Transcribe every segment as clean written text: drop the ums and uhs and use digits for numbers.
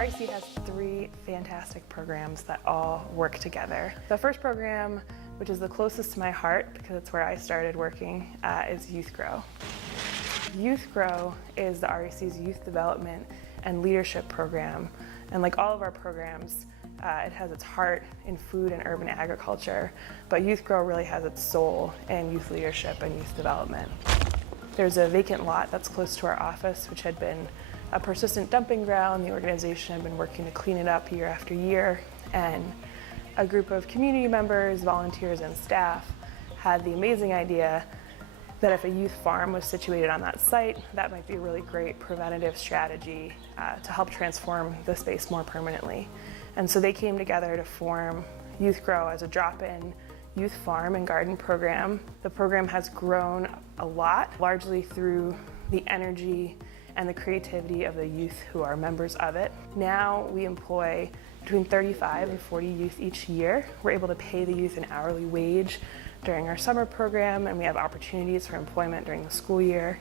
REC has three fantastic programs that all work together. The first program, which is the closest to my heart because it's where I started working, is Youth Grow. Youth Grow is the REC's youth development and leadership program, and like all of our programs, it has its heart in food and urban agriculture, but Youth Grow really has its soul in youth leadership and youth development. There's a vacant lot that's close to our office, which had been a persistent dumping ground. The organization had been working to clean it up year after year, and a group of community members, volunteers, and staff had the amazing idea that if a youth farm was situated on that site, that might be a really great preventative strategy to help transform the space more permanently. And so they came together to form Youth Grow as a drop-in youth farm and garden program. The program has grown a lot, largely through the energy and the creativity of the youth who are members of it. Now we employ between 35 and 40 youth each year. We're able to pay the youth an hourly wage during our summer program, and we have opportunities for employment during the school year.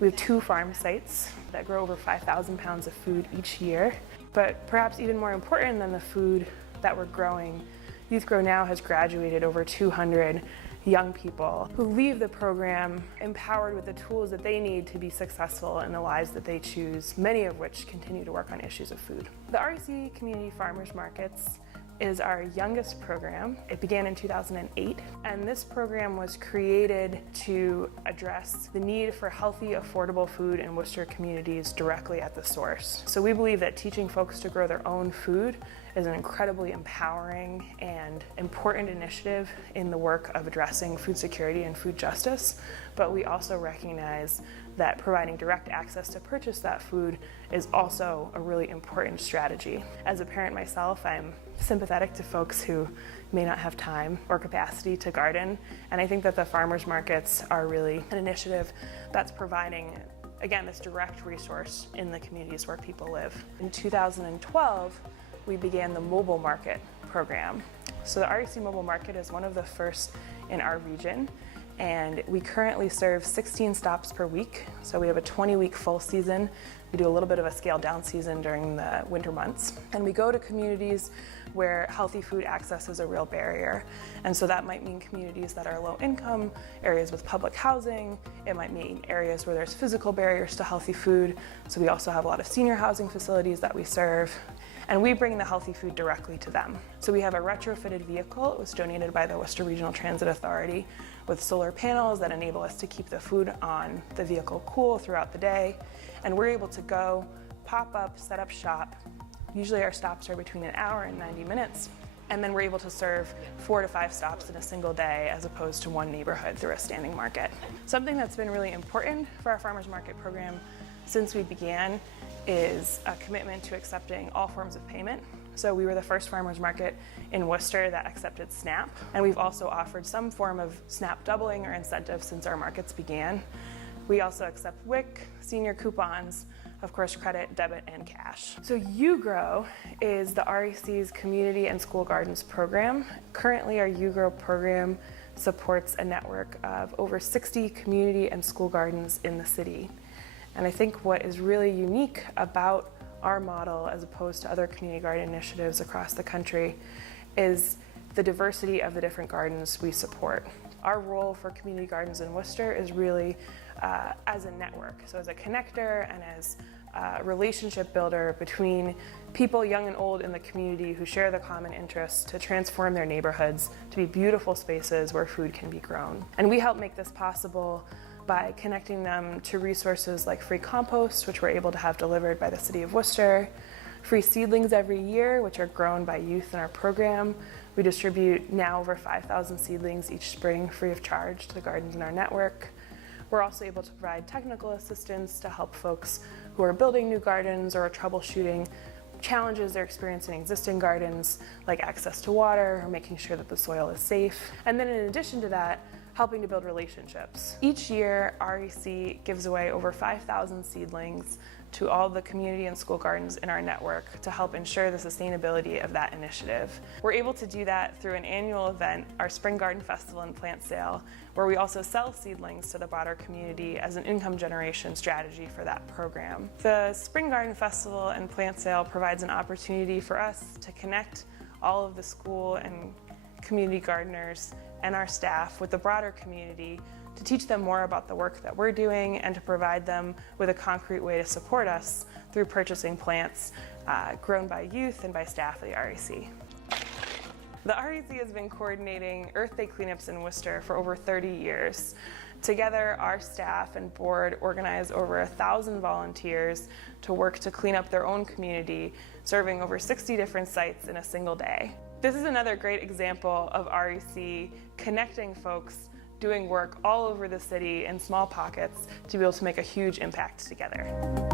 We have 2 farm sites that grow over 5,000 pounds of food each year. But perhaps even more important than the food that we're growing, Youth Grow now has graduated over 200 young people who leave the program empowered with the tools that they need to be successful in the lives that they choose, many of which continue to work on issues of food. The REC Community Farmers Markets is our youngest program. It began in 2008, and this program was created to address the need for healthy, affordable food in Worcester communities directly at the source. So we believe that teaching folks to grow their own food is an incredibly empowering and important initiative in the work of addressing food security and food justice, but we also recognize that providing direct access to purchase that food is also a really important strategy. As a parent myself, I'm sympathetic to folks who may not have time or capacity to garden, and I think that the farmers markets are really an initiative that's providing, again, this direct resource in the communities where people live. In 2012, we began the mobile market program. So the REC Mobile Market is one of the first in our region, and we currently serve 16 stops per week. So we have a 20-week full season. We do a little bit of a scaled down season during the winter months. And we go to communities where healthy food access is a real barrier. And so that might mean communities that are low income, areas with public housing. It might mean areas where there's physical barriers to healthy food. So we also have a lot of senior housing facilities that we serve. And we bring the healthy food directly to them. So we have a retrofitted vehicle. It was donated by the Worcester Regional Transit Authority with solar panels that enable us to keep the food on the vehicle cool throughout the day. And we're able to go, pop up, set up shop. Usually our stops are between an hour and 90 minutes. And then we're able to serve 4 to 5 stops in a single day as opposed to one neighborhood through a standing market. Something that's been really important for our farmers market program since we began is a commitment to accepting all forms of payment. So we were the first farmers market in Worcester that accepted SNAP, and we've also offered some form of SNAP doubling or incentive since our markets began. We also accept WIC, senior coupons, of course credit, debit, and cash. So You Grow is the REC's Community and School Gardens program. Currently our You Grow program supports a network of over 60 community and school gardens in the city. And I think what is really unique about our model as opposed to other community garden initiatives across the country is the diversity of the different gardens we support. Our role for community gardens in Worcester is really as a network, so as a connector and as a relationship builder between people young and old in the community who share the common interests to transform their neighborhoods to be beautiful spaces where food can be grown. And we help make this possible by connecting them to resources like free compost, which we're able to have delivered by the City of Worcester, free seedlings every year, which are grown by youth in our program. We distribute now over 5,000 seedlings each spring free of charge to the gardens in our network. We're also able to provide technical assistance to help folks who are building new gardens or troubleshooting challenges they're experiencing in existing gardens, like access to water or making sure that the soil is safe. And then in addition to that, helping to build relationships. Each year, REC gives away over 5,000 seedlings to all the community and school gardens in our network to help ensure the sustainability of that initiative. We're able to do that through an annual event, our Spring Garden Festival and Plant Sale, where we also sell seedlings to the broader community as an income generation strategy for that program. The Spring Garden Festival and Plant Sale provides an opportunity for us to connect all of the school and community gardeners and our staff with the broader community to teach them more about the work that we're doing and to provide them with a concrete way to support us through purchasing plants grown by youth and by staff of the REC. The REC has been coordinating Earth Day cleanups in Worcester for over 30 years. Together, our staff and board organize over 1,000 volunteers to work to clean up their own community, serving over 60 different sites in a single day. This is another great example of REC connecting folks doing work all over the city in small pockets to be able to make a huge impact together.